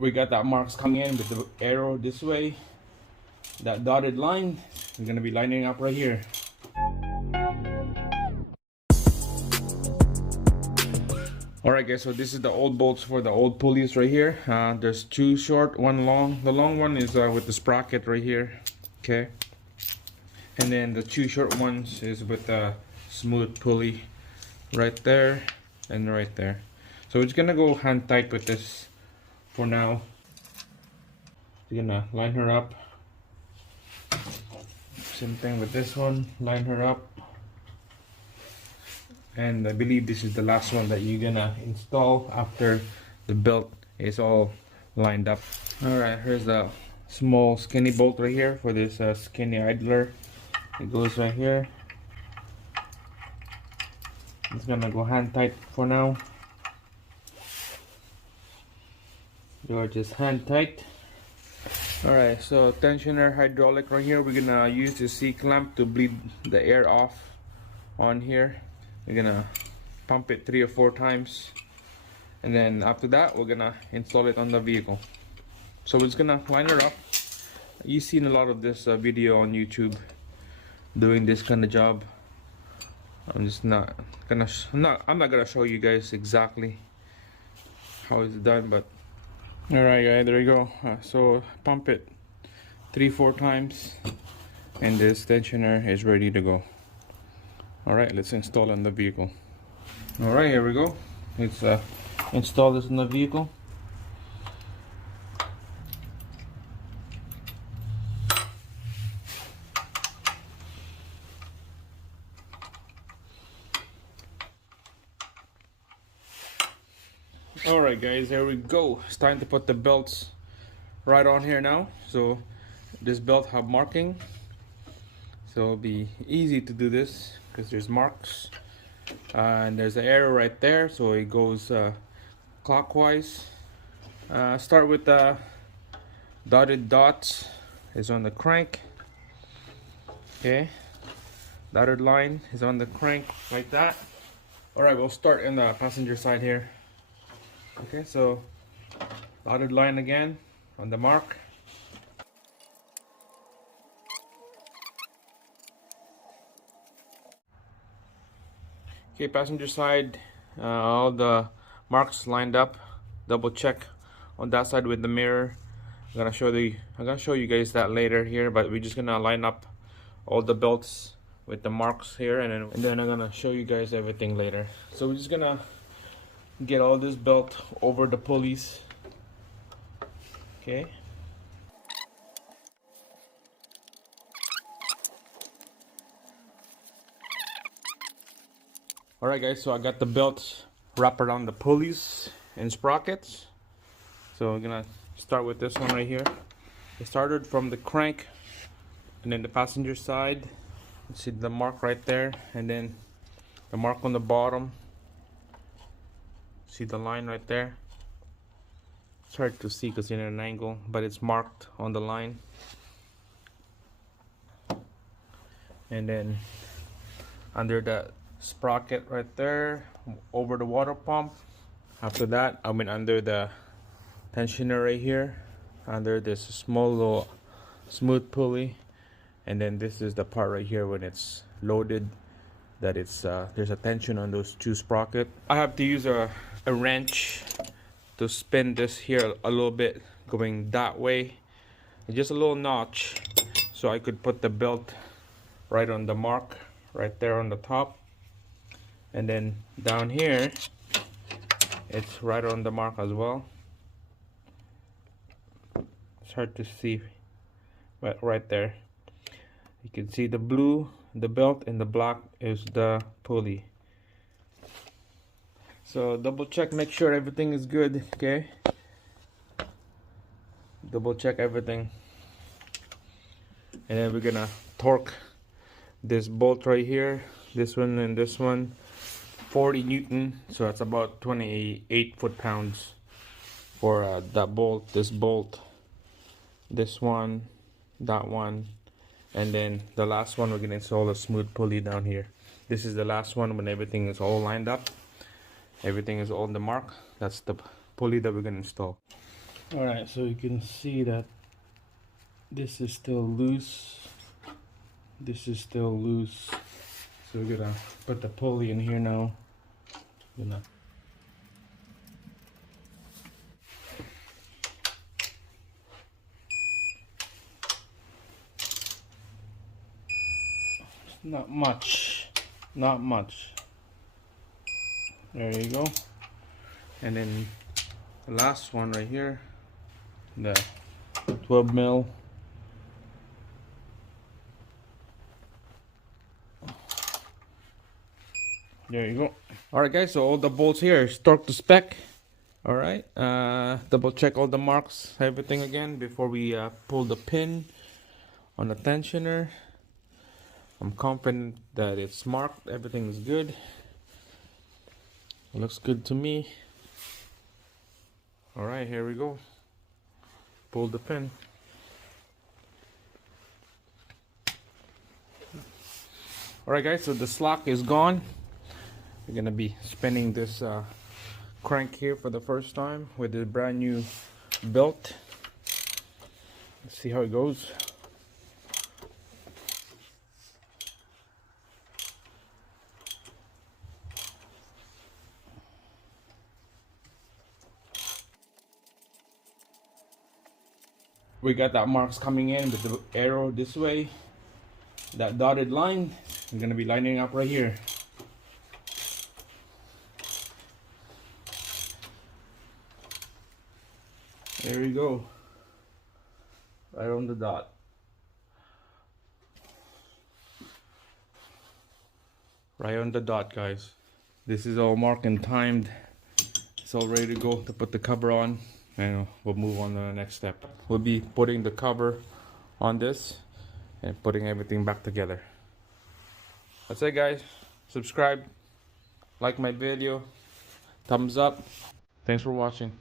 we got that marks coming in with the arrow this way. That dotted line is gonna be lining up right here. Alright guys, so this is the old bolts for the old pulleys right here. There's two short, one long. The long one is with the sprocket right here. Okay. And then the two short ones is with the smooth pulley right there and right there. So we're just gonna go hand tight with this for now. We're gonna line her up. Same thing with this one, line her up. And I believe this is the last one that you're gonna install after the belt is all lined up. Alright, here's a small skinny bolt right here for this skinny idler. It goes right here. It's gonna go hand tight for now. You're just hand tight. Alright, so tensioner hydraulic right here. We're gonna use the C-clamp to bleed the air off on here. We're gonna pump it 3 or 4 times, and then after that we're gonna install it on the vehicle. So we're just gonna line her up. You've seen a lot of this video on YouTube doing this kind of job. I'm not gonna show you guys exactly how it's done, but alright guys, there you go. So pump it 3-4 times and this tensioner is ready to go. Alright, let's install on the vehicle. Alright, here we go. Let's install this in the vehicle. Alright guys, here we go. It's time to put the belts right on here now. So this belt have marking, so it'll be easy to do this because there's marks and there's an arrow right there, so it goes clockwise. Start with the dotted dots is on the crank. Okay, dotted line is on the crank like that. Alright, we'll start in the passenger side here. Okay, so dotted line again on the mark. Okay, passenger side, all the marks lined up. Double check on that side with the mirror. I'm gonna show you guys that later here, but we're just gonna line up all the belts with the marks here, and then I'm gonna show you guys everything later. So we're just gonna get all this belt over the pulleys. Okay. Alright guys, so I got the belts wrapped around the pulleys and sprockets. So we're gonna start with this one right here. It started from the crank and then the passenger side. You see the mark right there, and then the mark on the bottom. See the line right there? It's hard to see because you're in an angle, but it's marked on the line. And then under that sprocket right there, over the water pump. After that, I went under the tensioner right here, under this small little smooth pulley. And then this is the part right here when it's loaded, that it's there's a tension on those two sprockets. I have to use a wrench to spin this here a little bit, going that way, just a little notch, so I could put the belt right on the mark right there on the top, and then down here it's right on the mark as well. It's hard to see, but right there you can see the blue, the belt, and the black is the pulley. So double check, make sure everything is good. Okay, double check everything, and then we're gonna torque this bolt right here, this one and this one, 40 Newton, so that's about 28 foot-pounds for that bolt, this one, that one, and then the last one we're gonna install a smooth pulley down here. This is the last one when everything is all lined up, everything is on the mark. That's the pulley that we're gonna install. All right, so you can see that this is still loose. This is still loose. So we're gonna put the pulley in here now. Gonna not much. Not much. There you go. And then the last one right here, the 12 mil. There you go. All right, guys. So all the bolts here is torque to spec. All right. Double check all the marks, everything again before we pull the pin on the tensioner. I'm confident that it's marked. Everything is good. It looks good to me. All right, here we go. Pull the pin. All right, guys. So the slack is gone. We're gonna be spinning this crank here for the first time with the brand new belt. Let's see how it goes. We got that marks coming in with the arrow this way. That dotted line, we're gonna be lining up right here. There we go. Right on the dot. Right on the dot, guys. This is all marked and timed. It's all ready to go to put the cover on, and we'll move on to the next step. We'll be putting the cover on this and putting everything back together. That's it, guys. Subscribe, like my video, thumbs up. Thanks for watching.